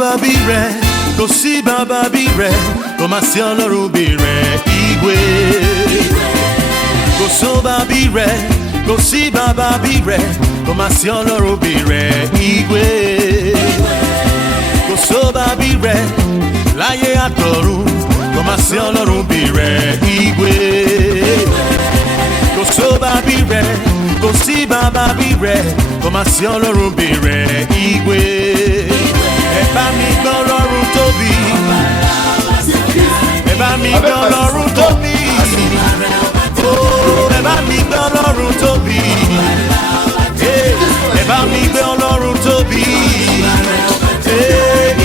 Babire, Kosi Babire, Komasiolo Rubire, Igwe. Koso Babire, Kosi Babire, Komasiolo Rubire, Igwe. Koso Babire, Laye Atoru, Komasiolo Rubire, Igwe. Koso Babire, Kosi Babire, Komasiolo Rubire, Igwe. Eba mi gbọ́ lọ́rùn tóbi. Eba mi gbọ́ lọ́rùn tóbi. Eba mi gbọ́ lọ́rùn tóbi. Eba mi gbọ́ lọ́rùn tóbi.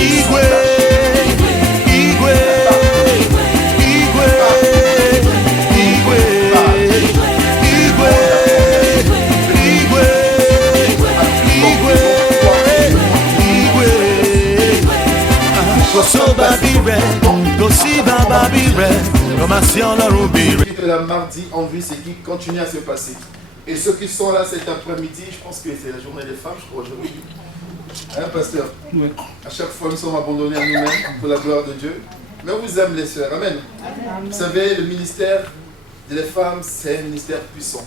Igwe, Igwe, Igwe, Igwe, Igwe, Igwe, Igwe. La mardi en vue, c'est qui continue à se passer. Et ceux qui sont là cet après-midi, je pense que c'est la journée des femmes, je crois, aujourd'hui. Hein, pasteur? Oui. À chaque fois, nous sommes abandonnés à nous-mêmes pour la gloire de Dieu. Mais on vous aime, les sœurs. Amen. Amen. Vous savez, le ministère des femmes, c'est un ministère puissant.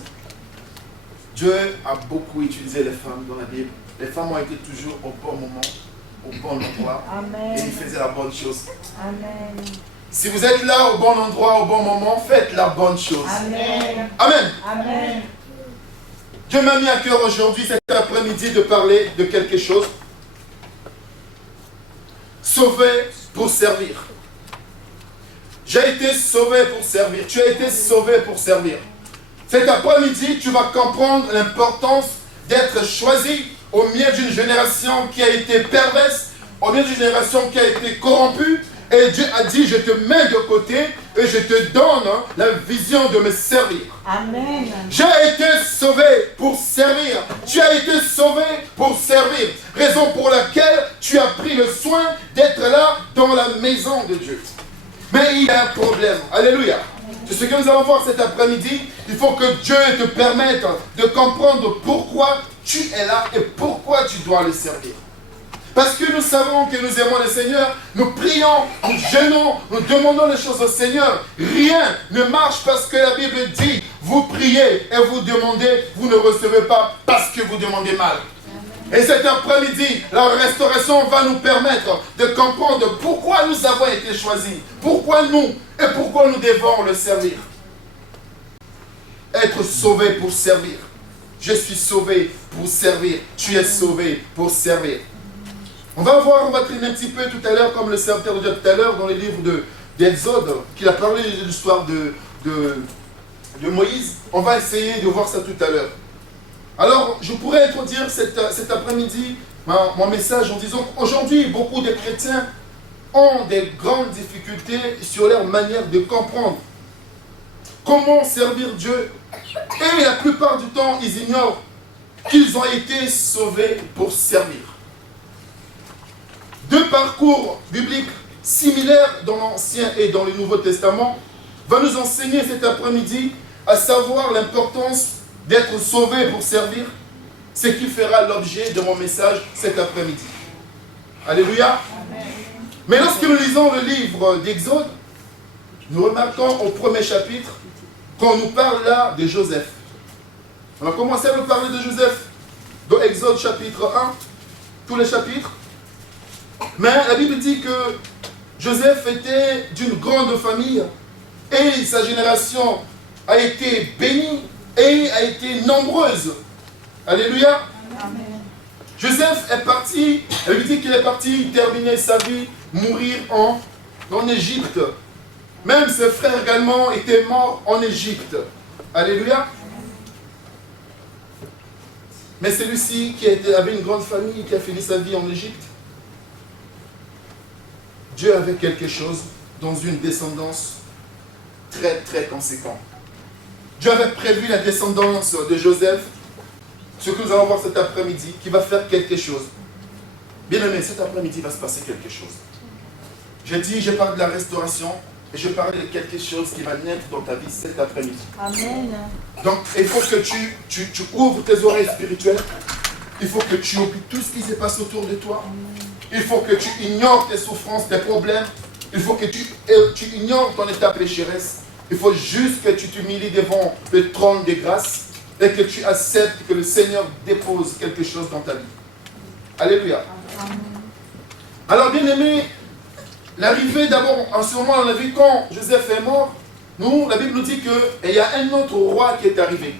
Dieu a beaucoup utilisé les femmes dans la Bible. Les femmes ont été toujours au bon moment, au bon endroit. Amen. Et ils faisaient la bonne chose. Amen. Si vous êtes là au bon endroit, au bon moment, faites la bonne chose. Amen. Amen. Amen. Dieu m'a mis à cœur aujourd'hui, cet après-midi, de parler de quelque chose. Sauvé pour servir. J'ai été sauvé pour servir. Tu as été sauvé pour servir. Cet après-midi, tu vas comprendre l'importance d'être choisi au milieu d'une génération qui a été perverse, au milieu d'une génération qui a été corrompue. Et Dieu a dit, je te mets de côté et je te donne la vision de me servir. Amen. J'ai été sauvé pour servir. Tu as été sauvé pour servir. Raison pour laquelle tu as pris le soin d'être là dans la maison de Dieu. Mais il y a un problème. Alléluia. C'est ce que nous allons voir cet après-midi. Il faut que Dieu te permette de comprendre pourquoi tu es là et pourquoi tu dois le servir. Parce que nous savons que nous aimons le Seigneur, nous prions, nous jeûnons, nous demandons les choses au Seigneur. Rien ne marche parce que la Bible dit, vous priez et vous demandez, vous ne recevez pas parce que vous demandez mal. Et cet après-midi, la restauration va nous permettre de comprendre pourquoi nous avons été choisis, pourquoi nous et pourquoi nous devons le servir. Être sauvé pour servir. Je suis sauvé pour servir. Tu es sauvé pour servir. On va traîner un petit peu tout à l'heure, comme le serviteur de Dieu tout à l'heure, dans les livres d'Exode, qu'il a parlé de l'histoire de Moïse. On va essayer de voir ça tout à l'heure. Alors, je pourrais introduire cet après-midi mon message en disant qu'aujourd'hui, beaucoup de chrétiens ont des grandes difficultés sur leur manière de comprendre comment servir Dieu. Et la plupart du temps, ils ignorent qu'ils ont été sauvés pour servir. Deux parcours bibliques similaires dans l'Ancien et dans le Nouveau Testament vont nous enseigner cet après-midi à savoir l'importance d'être sauvé pour servir, ce qui fera l'objet de mon message cet après-midi. Alléluia. Amen. Mais lorsque nous lisons le livre d'Exode, nous remarquons au premier chapitre qu'on nous parle là de Joseph. On va commencer à nous parler de Joseph dans Exode chapitre 1, tous les chapitres. Mais la Bible dit que Joseph était d'une grande famille et sa génération a été bénie et a été nombreuse. Alléluia. Amen. Joseph est parti, la Bible dit qu'il est parti terminer sa vie, mourir en Égypte. Même ses frères également étaient morts en Égypte. Alléluia. Mais celui-ci qui avait une grande famille, qui a fini sa vie en Égypte, Dieu avait quelque chose dans une descendance très très conséquente. Dieu avait prévu la descendance de Joseph, ce que nous allons voir cet après-midi, qui va faire quelque chose. Bien aimé, cet après-midi va se passer quelque chose. Je parle de la restauration et je parle de quelque chose qui va naître dans ta vie cet après-midi. Amen. Donc, il faut que tu ouvres tes oreilles spirituelles. Il faut que tu oublies tout ce qui se passe autour de toi. Amen. Il faut que tu ignores tes souffrances, tes problèmes. Il faut que tu ignores ton état pécheresse. Il faut juste que tu t'humilies devant le trône de grâce et que tu acceptes que le Seigneur dépose quelque chose dans ta vie. Alléluia. Alors, bien aimé, l'arrivée d'abord, en ce moment, on a vu quand Joseph est mort, la Bible nous dit qu'il y a un autre roi qui est arrivé.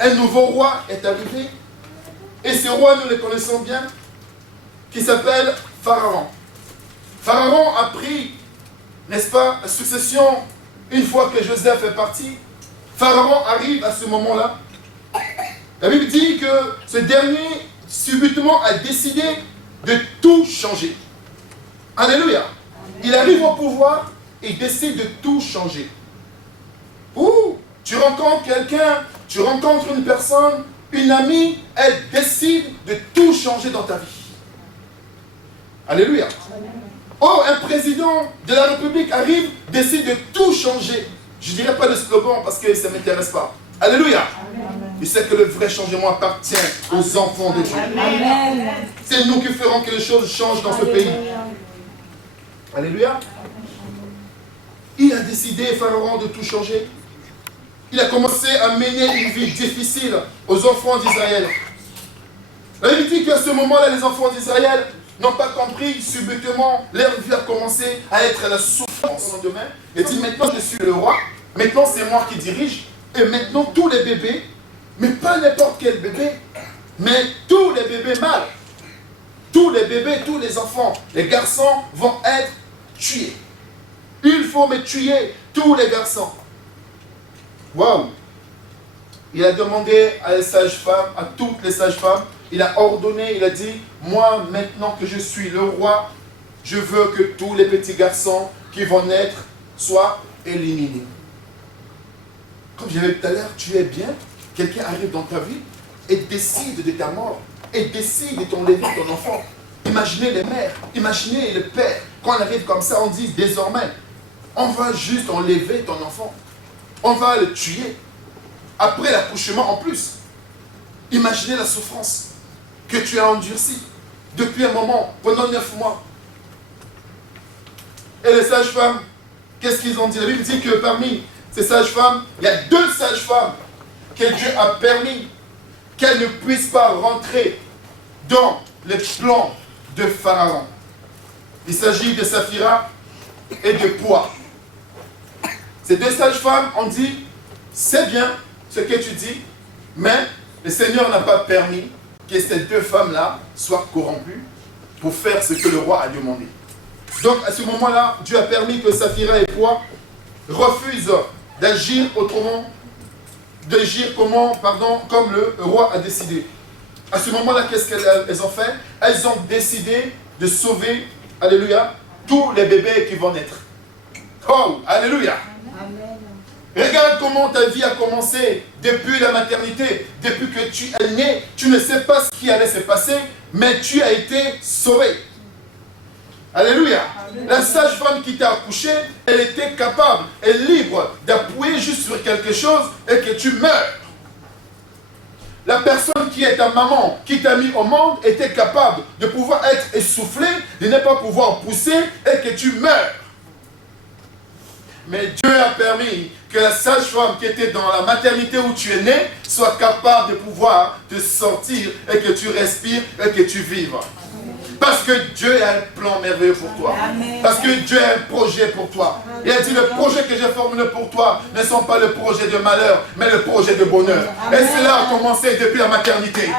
Un nouveau roi est arrivé. Et ce roi, nous le connaissons bien, qui s'appelle Pharaon. Pharaon a pris, n'est-ce pas, la succession, une fois que Joseph est parti. Pharaon arrive à ce moment-là. La Bible dit que ce dernier, subitement, a décidé de tout changer. Alléluia. Il arrive au pouvoir et il décide de tout changer. Ou tu rencontres quelqu'un, tu rencontres une personne, une amie, elle décide de tout changer dans ta vie. Alléluia. Oh, un président de la République arrive, décide de tout changer. Je ne dirais pas le slogan parce que ça ne m'intéresse pas. Alléluia. Il sait que le vrai changement appartient aux enfants de Dieu. C'est nous qui ferons que les choses changent dans ce pays. Alléluia. Il a décidé, Pharaon, de tout changer. Il a commencé à mener une vie difficile aux enfants d'Israël. La Bible dit qu'à ce moment-là, les enfants d'Israël n'ont pas compris, subitement, leur vie a commencé à être la souffrance en demain. Il dit, maintenant je suis le roi, maintenant c'est moi qui dirige, et maintenant tous les bébés, mais pas n'importe quel bébé, mais tous les bébés mâles, tous les bébés, tous les enfants, les garçons vont être tués. Il faut me tuer tous les garçons. Waouh! Il a demandé à les sages-femmes, à toutes les sages-femmes, il a ordonné, il a dit, moi maintenant que je suis le roi, je veux que tous les petits garçons qui vont naître soient éliminés. Comme je l'ai dit tout à l'heure, tu es bien, quelqu'un arrive dans ta vie et décide de ta mort, et décide de t'enlever ton enfant. Imaginez les mères, imaginez le père, quand on arrive comme ça, on dit désormais, on va juste enlever ton enfant, on va le tuer, après l'accouchement en plus. Imaginez la souffrance que tu as endurcie depuis un moment, pendant 9 mois. Et les sages-femmes, qu'est-ce qu'ils ont dit? La Bible dit que parmi ces sages-femmes, il y a 2 sages-femmes que Dieu a permis qu'elles ne puissent pas rentrer dans le plan de Pharaon. Il s'agit de Saphira et de Poix. Ces 2 sages-femmes ont dit, c'est bien ce que tu dis, mais le Seigneur n'a pas permis que ces 2 femmes-là soient corrompues pour faire ce que le roi a demandé. Donc à ce moment-là, Dieu a permis que Saphira et Poix refusent d'agir autrement, comme le roi a décidé. À ce moment-là, qu'est-ce qu'elles ont fait? Elles ont décidé de sauver, alléluia, tous les bébés qui vont naître. Oh, alléluia. Amen. Regarde comment ta vie a commencé depuis la maternité, depuis que tu es né. Tu ne sais pas ce qui allait se passer, mais tu as été sauvé. Alléluia. Amen. La sage-femme qui t'a accouché, elle était capable et libre d'appuyer juste sur quelque chose et que tu meurs. La personne qui est ta maman, qui t'a mis au monde, était capable de pouvoir être essoufflée, de ne pas pouvoir pousser et que tu meurs. Mais Dieu a permis que la sage-femme qui était dans la maternité où tu es né soit capable de pouvoir te sortir et que tu respires et que tu vives. Parce que Dieu a un plan merveilleux pour toi. Parce que Dieu a un projet pour toi. Il a dit, le projet que j'ai formulé pour toi ne sont pas le projet de malheur, mais le projet de bonheur. Et cela a commencé depuis la maternité.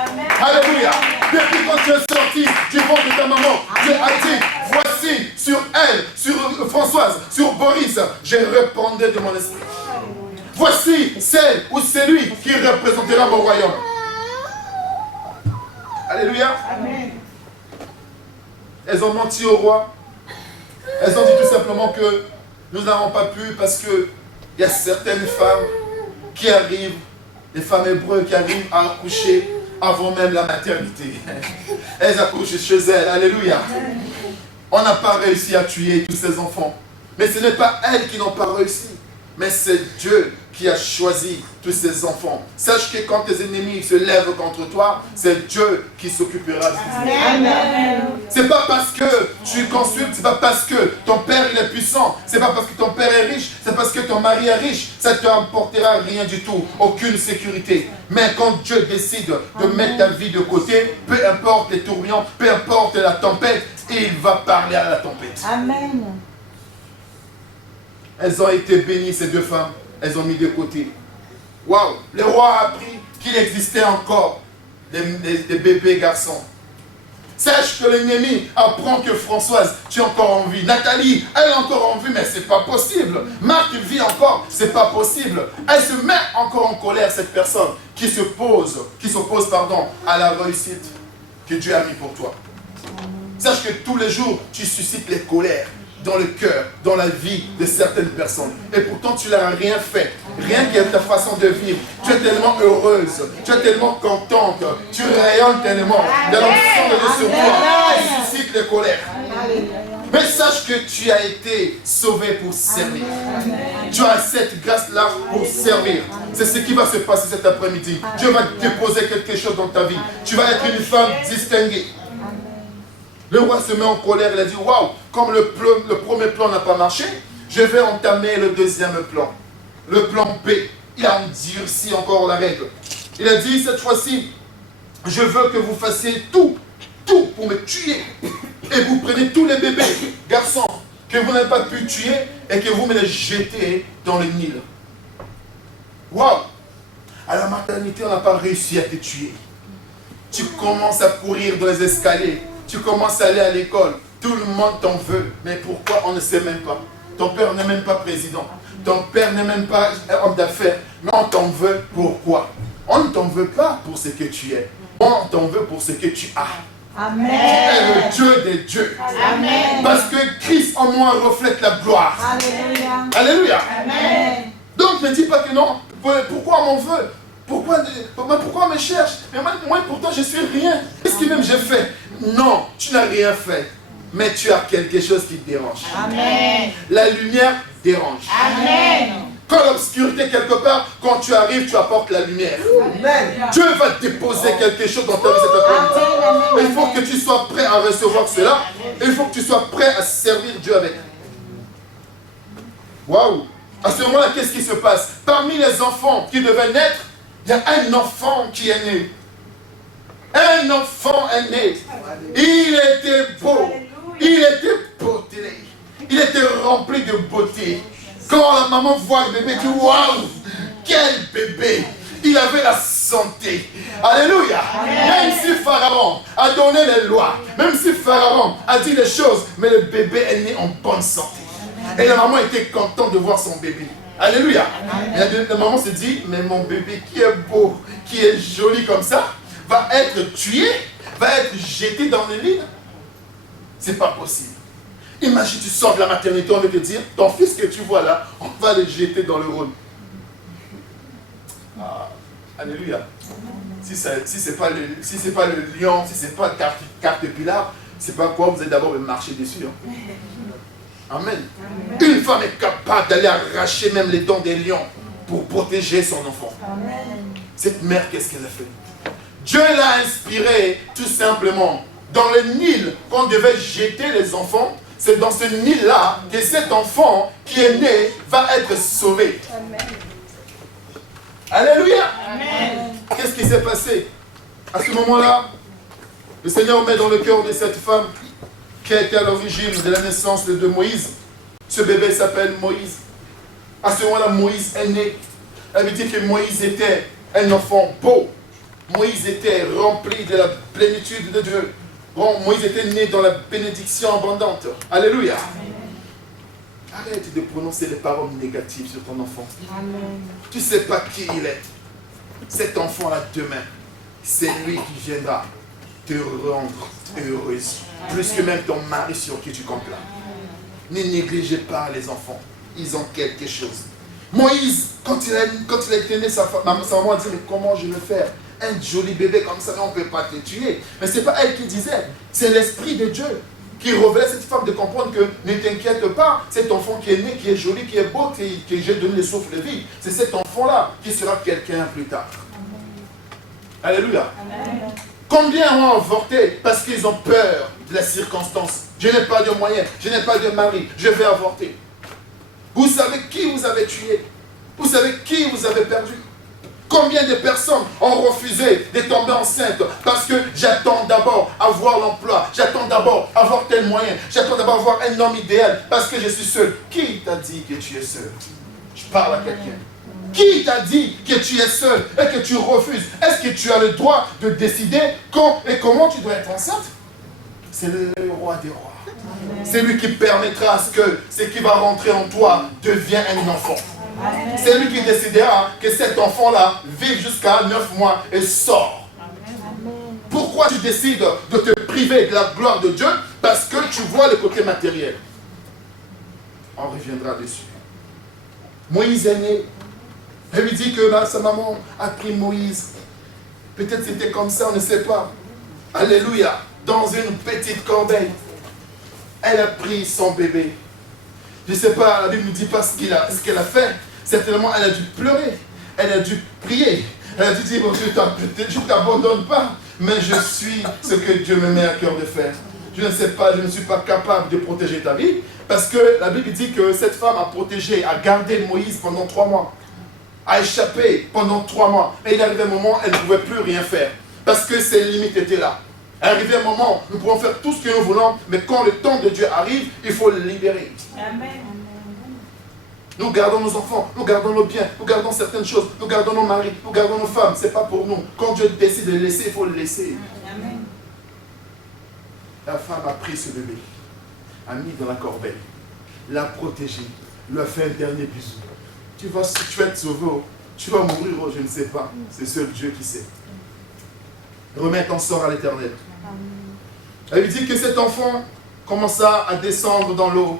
Alléluia. Depuis quand tu es sorti du ventre de ta maman, Dieu a dit, voici sur elle, sur Françoise, sur Boris, j'ai répandu de mon esprit. Voici celle ou celui qui représentera mon royaume. Alléluia. Amen. Elles ont menti au roi. Elles ont dit tout simplement que nous n'avons pas pu parce qu'il y a certaines femmes qui arrivent, des femmes hébreues qui arrivent à accoucher avant même la maternité. Elles accouchent chez elles. Alléluia. On n'a pas réussi à tuer tous ces enfants. Mais ce n'est pas elles qui n'ont pas réussi. Mais c'est Dieu qui a choisi tous ses enfants. Sache que quand tes ennemis se lèvent contre toi, c'est Dieu qui s'occupera de tes ennemis. C'est pas parce que tu consultes, c'est pas parce que ton père il est puissant, c'est pas parce que ton père est riche, c'est parce que ton mari est riche, ça ne t'apportera rien du tout, aucune sécurité. Mais quand Dieu décide de mettre ta vie de côté, peu importe les tourbillons, peu importe la tempête, il va parler à la tempête. Amen. Elles ont été bénies, ces deux femmes. Elles ont mis de côté. Waouh! Le roi a appris qu'il existait encore des bébés garçons. Sache que l'ennemi apprend que Françoise, tu es encore en vie. Nathalie, elle est encore en vie, mais c'est pas possible. Marc vit encore, c'est pas possible. Elle se met encore en colère, cette personne qui s'oppose à la réussite que Dieu a mis pour toi. Sache que tous les jours, tu suscites les colères dans le cœur, dans la vie de certaines personnes. Et pourtant, tu n'as rien fait. Rien que ta façon de vivre. Tu es tellement heureuse. Tu es tellement contente. Tu rayonnes tellement. De l'onction de Dieu sur toi. Tu suscites les colères. Mais sache que tu as été sauvé pour servir. Tu as cette grâce-là pour servir. C'est ce qui va se passer cet après-midi. Dieu va te déposer quelque chose dans ta vie. Tu vas être une femme distinguée. Le roi se met en colère, il a dit, waouh, comme le premier plan n'a pas marché, je vais entamer le deuxième plan. Le plan B, il a endurci encore la règle. Il a dit, cette fois-ci, je veux que vous fassiez tout pour me tuer. Et vous prenez tous les bébés, garçons, que vous n'avez pas pu tuer et que vous me les jetez dans le Nil. Waouh! À la maternité, on n'a pas réussi à te tuer. Tu commences à courir dans les escaliers. Tu commences à aller à l'école, tout le monde t'en veut. Mais pourquoi on ne sait même pas? Ton père n'est même pas président. Ton père n'est même pas homme d'affaires. Mais on t'en veut pourquoi? On ne t'en veut pas pour ce que tu es. On t'en veut pour ce que tu as. Amen. Tu es le Dieu des dieux. Amen. Parce que Christ en moi reflète la gloire. Alléluia. Alléluia. Amen. Donc ne dis pas que non. Pourquoi on m'en veut? Pourquoi on me cherche? Mais moi pourtant je suis rien. Qu'est-ce que même j'ai fait? Non, tu n'as rien fait. Mais tu as quelque chose qui te dérange. Amen. La lumière dérange. Amen. Quand l'obscurité quelque part, quand tu arrives, tu apportes la lumière. Amen. Dieu va déposer quelque chose dans ta vie cet après-midi. Il faut que tu sois prêt à recevoir cela. Il faut que tu sois prêt à servir Dieu avec. Waouh! À ce moment-là, qu'est-ce qui se passe? Parmi les enfants qui devaient naître, il y a un enfant qui est né. Un enfant est né. Il était beau. Il était beauté. Il était rempli de beauté. Quand la maman voit le bébé, elle dit waouh, quel bébé. Il avait la santé. Alléluia. Même si Pharaon a donné les lois, même si Pharaon a dit les choses, mais le bébé est né en bonne santé. Et la maman était contente de voir son bébé. Alléluia. Et la maman se dit, mais mon bébé qui est beau, qui est joli comme ça, va être tué, va être jeté dans le lit. C'est pas possible. Imagine, tu sors de la maternité, on va te dire, ton fils que tu vois là, on va le jeter dans le Rhône. Ah, alléluia. Si c'est pas le lion, si c'est pas le caterpillar, c'est pas quoi, vous allez d'abord marcher dessus. Hein. Amen. Une femme est capable d'aller arracher même les dents des lions pour protéger son enfant. Amen. Cette mère, qu'est-ce qu'elle a fait? Dieu l'a inspiré tout simplement. Dans le Nil, qu'on devait jeter les enfants, c'est dans ce Nil-là que cet enfant qui est né va être sauvé. Amen. Alléluia. Amen. Qu'est-ce qui s'est passé? À ce moment-là, le Seigneur met dans le cœur de cette femme qui a été à l'origine de la naissance de Moïse. Ce bébé s'appelle Moïse. À ce moment-là, Moïse est né. Elle veut dire que Moïse était un enfant beau. Moïse était rempli de la plénitude de Dieu. Bon, Moïse était né dans la bénédiction abondante. Alléluia. Arrête de prononcer les paroles négatives sur ton enfant. Amen. Tu ne sais pas qui il est. Cet enfant-là, demain, c'est lui qui viendra te rendre heureuse. Plus que même ton mari sur qui tu comptes là. Ne négligez pas les enfants. Ils ont quelque chose. Moïse, quand il a été né, sa maman a dit, mais comment je vais faire? Un joli bébé comme ça, mais on ne peut pas te tuer. Mais ce n'est pas elle qui disait. C'est l'Esprit de Dieu qui révélait à cette femme de comprendre que ne t'inquiète pas, cet enfant qui est né, qui est joli, qui est beau, que j'ai donné le souffle de vie, c'est cet enfant-là qui sera quelqu'un plus tard. Amen. Alléluia. Amen. Combien ont avorté parce qu'ils ont peur de la circonstance? Je n'ai pas de moyens, je n'ai pas de mari, je vais avorter. Vous savez qui vous avez tué? Vous savez qui vous avez perdu? Combien de personnes ont refusé de tomber enceinte parce que j'attends d'abord avoir l'emploi, j'attends d'abord avoir tel moyen, j'attends d'abord avoir un homme idéal parce que je suis seul. Qui t'a dit que tu es seul? Je parle à quelqu'un. Qui t'a dit que tu es seul et que tu refuses? Est-ce que tu as le droit de décider quand et comment tu dois être enceinte? C'est le roi des rois. C'est lui qui permettra à ce que ce qui va rentrer en toi devienne un enfant. C'est lui qui décidera que cet enfant-là vive jusqu'à 9 mois et sort. Pourquoi tu décides de te priver de la gloire de Dieu? Parce que tu vois le côté matériel. On reviendra dessus. Moïse est né. Elle lui dit que sa maman a pris Moïse. Peut-être c'était comme ça, on ne sait pas. Alléluia. Dans une petite corbeille. Elle a pris son bébé. Je ne sais pas, la Bible ne dit pas ce qu'elle a fait. Certainement, elle a dû pleurer. Elle a dû prier. Elle a dû dire, bon, je ne t'abandonne pas, mais je suis ce que Dieu me met à cœur de faire. Je ne sais pas, je ne suis pas capable de protéger ta vie. Parce que la Bible dit que cette femme a protégé, a gardé Moïse pendant 3 mois. A échappé pendant 3 mois. Et il arrivait un moment, elle ne pouvait plus rien faire. Parce que ses limites étaient là. Arrivé un moment, nous pouvons faire tout ce que nous voulons, mais quand le temps de Dieu arrive, il faut le libérer. Amen. Nous gardons nos enfants, nous gardons nos biens, nous gardons certaines choses, nous gardons nos maris, nous gardons nos femmes, ce n'est pas pour nous. Quand Dieu décide de le laisser, il faut le laisser. Amen. La femme a pris ce bébé, a mis dans la corbeille, l'a protégé, lui a fait un dernier bisou. Tu vas être sauvé, tu vas mourir, je ne sais pas, c'est seul Dieu qui sait. Remets ton sort à l'Éternel. Elle lui dit que cet enfant commença à descendre dans l'eau.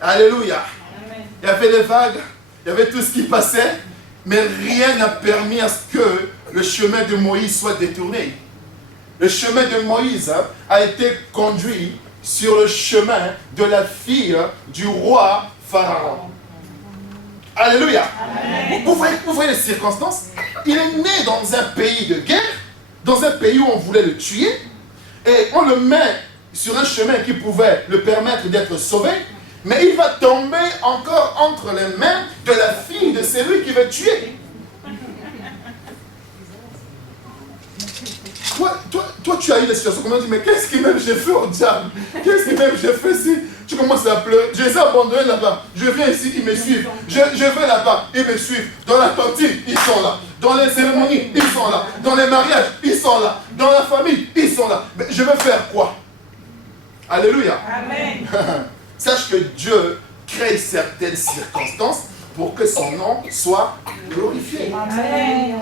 Alléluia. Amen. Il y avait des vagues, il y avait tout ce qui passait, mais rien n'a permis à ce que le chemin de Moïse soit détourné. Le chemin de Moïse a été conduit sur le chemin de la fille du roi Pharaon. Alléluia. Amen. Vous voyez les circonstances? Il est né dans un pays de guerre, dans un pays où on voulait le tuer, et on le met sur un chemin qui pouvait le permettre d'être sauvé, mais il va tomber encore entre les mains de la fille de celui qui veut tuer. Toi, tu as eu des situations comme on dit, mais qu'est-ce que même j'ai fait au diable? Qu'est-ce que même j'ai fait si tu commences à pleurer? Je les ai abandonnés là-bas. Je viens ici, ils me suivent. Je vais là-bas, ils me suivent. Dans la cantine, ils sont là. Dans les cérémonies, ils sont là. Dans les mariages, ils sont là. Dans la famille, ils sont là. Mais je vais faire quoi? Alléluia. Amen. Sache que Dieu crée certaines circonstances pour que son nom soit glorifié. Amen.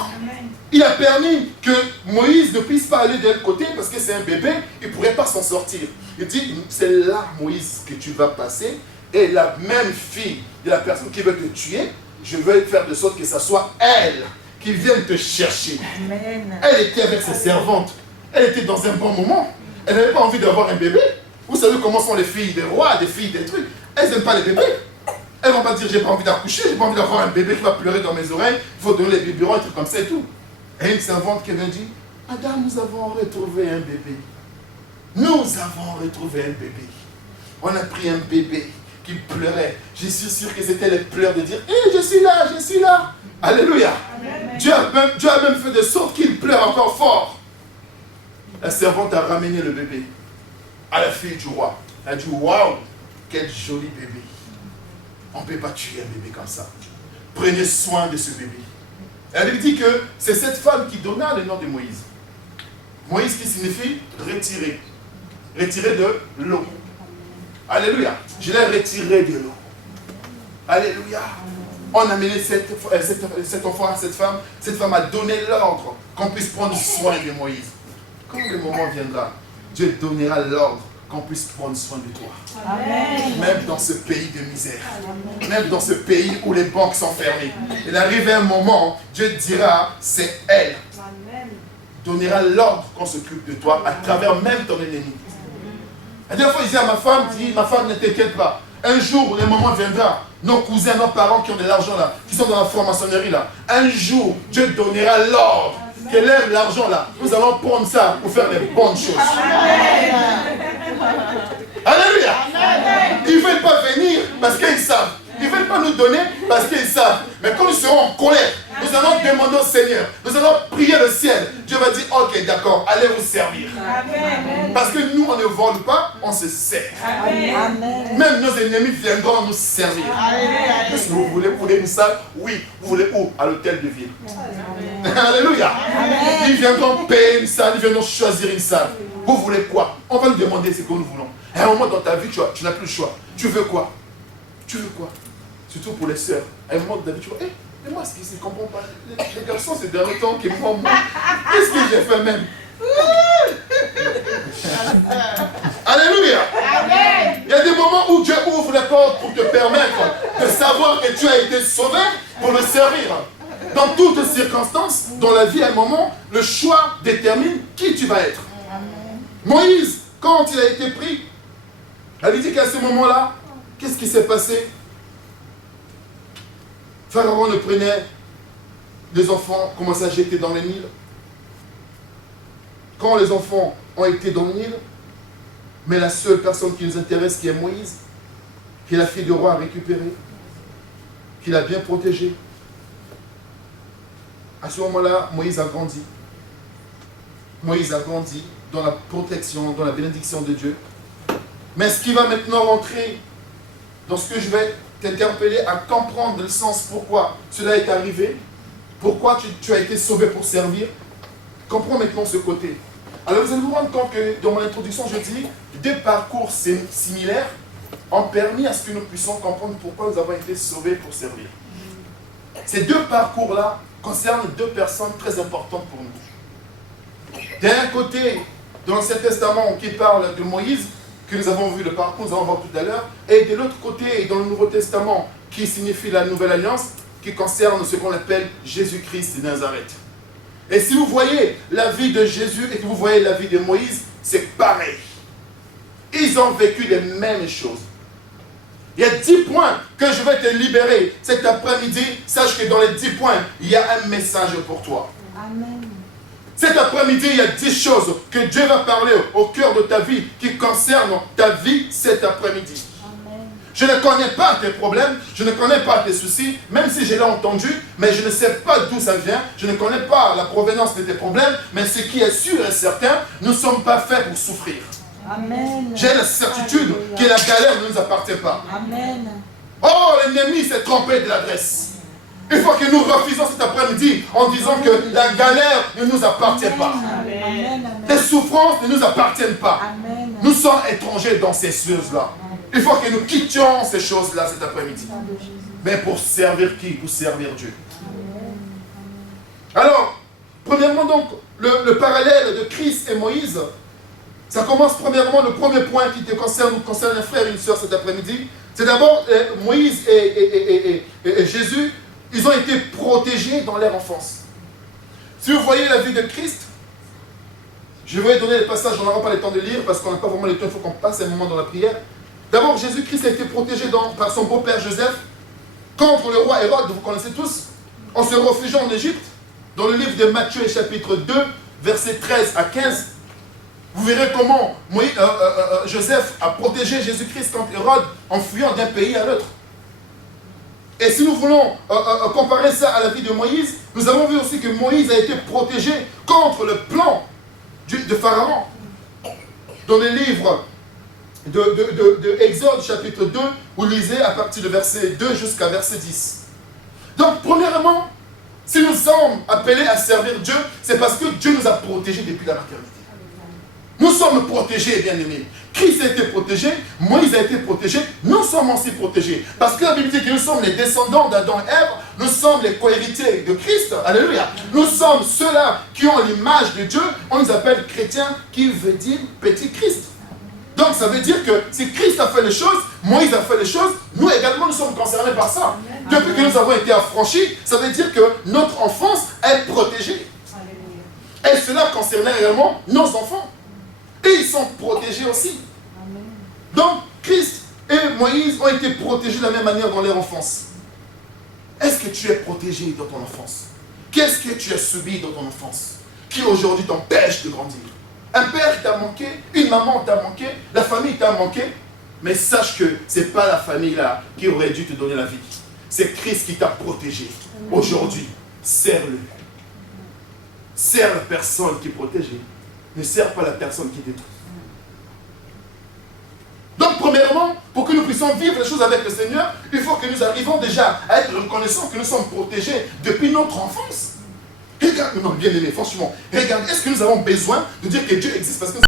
Il a permis que Moïse ne puisse pas aller de l'autre côté parce que c'est un bébé, il ne pourrait pas s'en sortir. Il dit, c'est là, Moïse, que tu vas passer, et la même fille de la personne qui veut te tuer, je veux faire de sorte que ce soit elle qui vienne te chercher. Amen. Elle était avec ses servantes, elle était dans un bon moment, elle n'avait pas envie d'avoir un bébé. Vous savez comment sont les filles des rois, des filles des trucs, elles n'aiment pas les bébés. Elles ne vont pas dire, j'ai pas envie d'accoucher, j'ai pas envie d'avoir un bébé qui va pleurer dans mes oreilles, il faut donner les biberons, et trucs comme ça et tout. Et une servante qui vient dit, Madame, nous avons retrouvé un bébé. Nous avons retrouvé un bébé. On a pris un bébé qui pleurait. Je suis sûr que c'était les pleurs de dire, hé, je suis là, je suis là. Alléluia. Dieu a même fait de sorte qu'il pleure encore fort. La servante a ramené le bébé à la fille du roi. Elle a dit, waouh, quel joli bébé. On ne peut pas tuer un bébé comme ça. Prenez soin de ce bébé. Elle lui dit que c'est cette femme qui donna le nom de Moïse. Moïse qui signifie retirer. Retirer de l'eau. Alléluia. Je l'ai retiré de l'eau. Alléluia. On a amené cet enfant à cette femme. Cette femme a donné l'ordre qu'on puisse prendre soin de Moïse. Quand le moment viendra, Dieu donnera l'ordre qu'on puisse prendre soin de toi. Amen. Même dans ce pays de misère. Amen. Même dans ce pays où les banques sont fermées. Il arrive un moment, Dieu dira, c'est elle. Amen. Donnera l'ordre qu'on s'occupe de toi à travers même ton ennemi. La dernière fois, je disais à ma femme, ne t'inquiète pas. Un jour, le moment viendra, nos cousins, nos parents qui ont de l'argent là, qui sont dans la franc-maçonnerie là, un jour, Dieu donnera l'ordre, qu'elle aime l'argent là. Nous allons prendre ça pour faire les bonnes choses. Alléluia. Ils ne veulent pas venir parce qu'ils savent. Ils ne veulent pas nous donner parce qu'ils savent. Mais quand nous serons en colère, nous allons demander au Seigneur, nous allons prier le ciel. Dieu va dire, ok, d'accord, allez vous servir. Amen. Parce que nous, on ne vole pas, on se sert. Amen. Même nos ennemis viendront nous servir. Est-ce que vous voulez une salle? Oui. Vous voulez où? À l'hôtel de ville. Amen. Alléluia. Amen. Ils viendront payer une salle, ils viendront choisir une salle. Vous voulez quoi? On va nous demander ce que nous voulons. À un moment dans ta vie, tu n'as plus le choix. Tu veux quoi? Tu veux quoi? Surtout pour les sœurs. À un moment de ta vie, tu vois, mais moi, ce qui ne comprend pas, les garçons, ces derniers temps qui m'ont moi, qu'est-ce que j'ai fait même? Alléluia. Amen. Il y a des moments où Dieu ouvre les portes pour te permettre de savoir que tu as été sauvé pour le servir. Dans toutes circonstances, dans la vie, à un moment, le choix détermine qui tu vas être. Amen. Moïse, quand il a été pris, elle dit qu'à ce moment-là, qu'est-ce qui s'est passé? Pharaon le prenait, les enfants commençaient à jeter dans le Nil. Quand les enfants ont été dans le Nil, mais la seule personne qui nous intéresse, qui est Moïse, qui est la fille du roi, a récupéré, qu'il a bien protégé. À ce moment-là, Moïse a grandi. Moïse a grandi dans la protection, dans la bénédiction de Dieu. Mais ce qui va maintenant rentrer dans ce que je vais t'interpeller à comprendre le sens pourquoi cela est arrivé, pourquoi tu as été sauvé pour servir, comprends maintenant ce côté. Alors vous allez vous rendre compte que dans mon introduction, je dis, deux parcours similaires ont permis à ce que nous puissions comprendre pourquoi nous avons été sauvés pour servir. Ces deux parcours-là concernent deux personnes très importantes pour nous. D'un côté, dans l'Ancien Testament, qui parle de Moïse, que nous avons vu le parcours, nous allons voir tout à l'heure, et de l'autre côté, dans le Nouveau Testament, qui signifie la Nouvelle Alliance, qui concerne ce qu'on appelle Jésus-Christ de Nazareth. Et si vous voyez la vie de Jésus et que vous voyez la vie de Moïse, c'est pareil. Ils ont vécu les mêmes choses. Il y a 10 points que je vais te libérer cet après-midi. Sache que dans les 10 points, il y a un message pour toi. Amen. Cet après-midi, il y a 10 choses que Dieu va parler au cœur de ta vie qui concernent ta vie cet après-midi. Je ne connais pas tes problèmes, je ne connais pas tes soucis, même si je l'ai entendu, mais je ne sais pas d'où ça vient, je ne connais pas la provenance de tes problèmes, mais ce qui est sûr et certain, nous ne sommes pas faits pour souffrir. Amen. J'ai la certitude que la galère ne nous appartient pas. Amen. Oh, l'ennemi s'est trompé de l'adresse. Il faut que nous refusons cet après-midi en disant que la galère ne nous appartient pas. Amen. Les souffrances ne nous appartiennent pas. Amen. Nous sommes étrangers dans ces choses-là. Il faut que nous quittions ces choses-là cet après-midi. Mais pour servir qui? Pour servir Dieu. Alors, premièrement donc, le parallèle de Christ et Moïse, ça commence premièrement, le premier point qui te concerne, nous concerne un frère et une soeur cet après-midi. C'est d'abord Moïse et Jésus, ils ont été protégés dans leur enfance. Si vous voyez la vie de Christ, je vais donner les passages, on n'aura pas le temps de lire parce qu'on n'a pas vraiment le temps, il faut qu'on passe un moment dans la prière. D'abord, Jésus-Christ a été protégé par son beau-père Joseph contre le roi Hérode, vous connaissez tous, en se réfugiant en Égypte. Dans le livre de Matthieu, chapitre 2, versets 13 à 15, vous verrez comment Joseph a protégé Jésus-Christ contre Hérode en fuyant d'un pays à l'autre. Et si nous voulons comparer ça à la vie de Moïse, nous avons vu aussi que Moïse a été protégé contre le plan de Pharaon. Dans le livre de Exode chapitre 2, vous lisez à partir de verset 2 jusqu'à verset 10. Donc premièrement, si nous sommes appelés à servir Dieu, c'est parce que Dieu nous a protégés depuis la maternité. Nous sommes protégés, bien-aimés. Christ a été protégé, Moïse a été protégé, nous sommes aussi protégés. Parce que la Bible dit que nous sommes les descendants d'Adam et Ève, nous sommes les co-héritiers de Christ, alléluia. Nous sommes ceux-là qui ont l'image de Dieu, on nous appelle chrétiens, qui veut dire petit Christ. Donc ça veut dire que si Christ a fait les choses, Moïse a fait les choses, nous également nous sommes concernés par ça. Depuis que nous avons été affranchis, ça veut dire que notre enfance est protégée. Et cela concernait également nos enfants. Et ils sont protégés aussi. Donc, Christ et Moïse ont été protégés de la même manière dans leur enfance. Est-ce que tu es protégé dans ton enfance? Qu'est-ce que tu as subi dans ton enfance qui aujourd'hui t'empêche de grandir? Un père t'a manqué, une maman t'a manqué, la famille t'a manqué, mais sache que ce n'est pas la famille là qui aurait dû te donner la vie. C'est Christ qui t'a protégé. Aujourd'hui, sers-le. Sers la personne qui est protégée. Ne sers pas la personne qui détruit. Donc, premièrement, pour que nous puissions vivre les choses avec le Seigneur, il faut que nous arrivions déjà à être reconnaissants que nous sommes protégés depuis notre enfance. Regarde, non, bien aimé, franchement, regarde, est-ce que nous avons besoin de dire que Dieu existe parce que